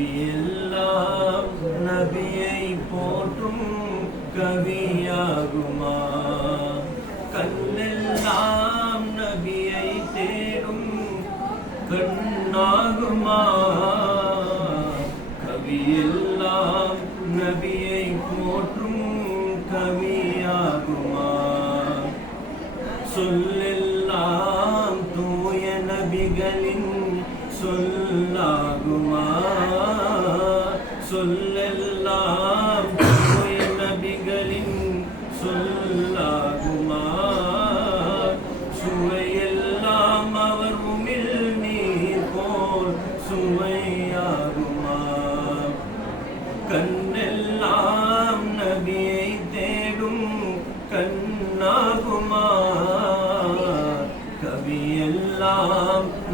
கவியெல்லாம் நபியை போற்றும் கவியாகுமா? கண்ணெல்லாம் நபியை தேடும் கண்ணாகுமா? கவியெல்லாம் நபியை போற்றும் கவியாகுமா? சொல்லெல்லாம் தூய நபிகளின் சொல்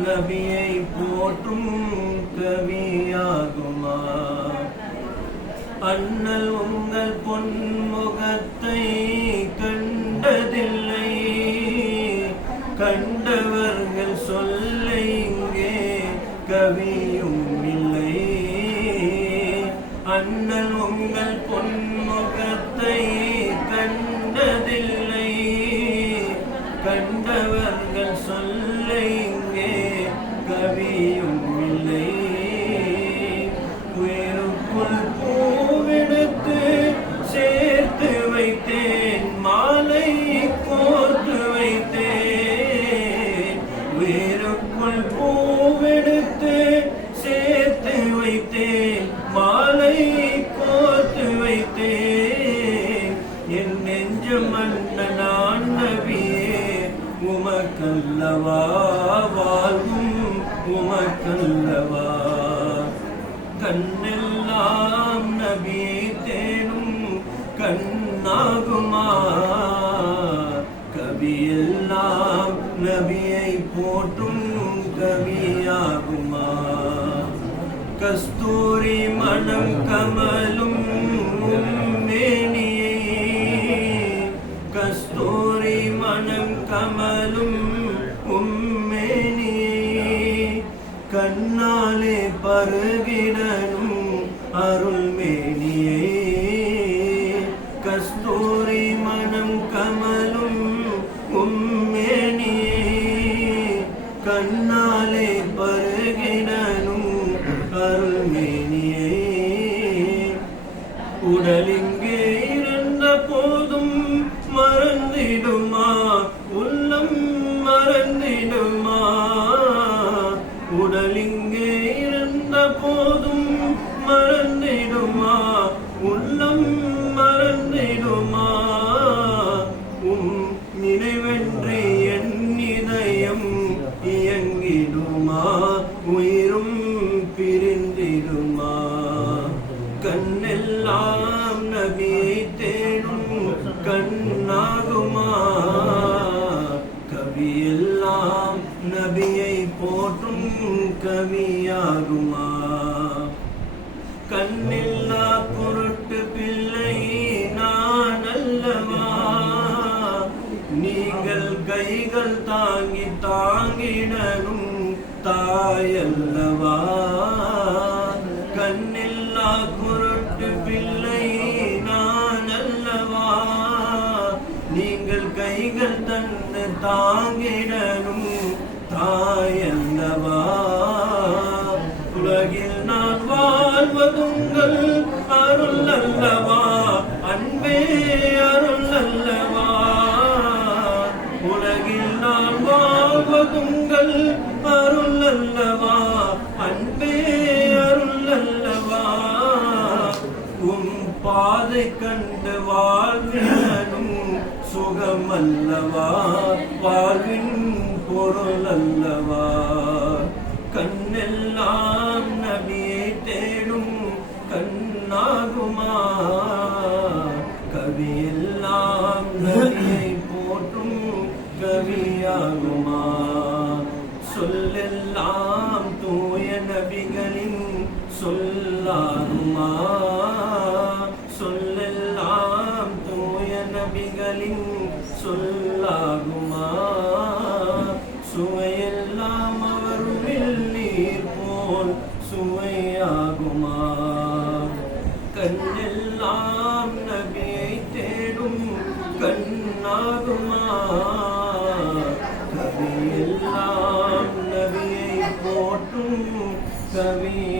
நபியை போற்றும் கவியாகுமா? அண்ணல் உங்கள் பொன்முகத்தை கண்டதில்லை. கண்டவர்கள் சொல்ல இங்கே கவியும் இல்லை. அண்ணல் கவியும் இல்லை. உயிருக்குள் பூவெடுத்து சேர்த்து வைத்தேன் மாலை கோர்த்து வைத்தேன். உயிருக்குள் பூவெடுத்து சேர்த்து வைத்தேன் மாலை கோர்த்து வைத்தேன். என் நெஞ்சம் மன்ன நான் நபியே உமக்கல்லவா வாழ்வு கல்லவா? கண்ணெல்லாம் நபியை தேடும் கண்ணாகுமா? கவியெல்லாம் நபியை போற்றும் கவியாகுமா? கஸ்தூரி மனம் கமலும் மேனியை கஸ்தூரி மனம் கமலும் பருகிடனும் அருள் மேனியை கஸ்தூரி மனம் கமலும் உம்மேனியை கண்ணாலே பருகிடனும் அருள் மேனியை உடலிங்கே இருந்த போதும் மறந்திடுமா கவியாகுமா? கண்ணில்லா பொருட்டு பிள்ளை நான் அல்லவா? நீங்கள் கைகள் தாங்கி தாங்கிடனும் தாயல்லவா கண்ணில்லா குருட்டு பிள்ளை நான் அல்லவா? நீங்கள் கைகள் தந்து தாங்கிடனும் வாழ்வதுங்கள் அருள் அல்லவா அன்பே அருள் அல்லவா உலகில் நான் வாழ்வதுங்கள் அருள் அல்லவா அன்பே அருள் அல்லவா உம் பாதை கண்டு வாழ்வினும் சுகம் அல்லவா வாழ்வின் பொருள் அல்லவா கண்ணெல்லாம் நபியை தேடும் கவியாகுமா சொல்லெல்லாம் தூய நபிகளின் சொல்லாகுமா? சொல்லெல்லாம் தூய நபிகளின் சொல்லாகுமா? சுவையெல்லாம் அவர் நீர் போல் சுவையாகுமா? கண்ணெல்லாம் நபியை தேடும் கண்ணாகுமா? போற்றும்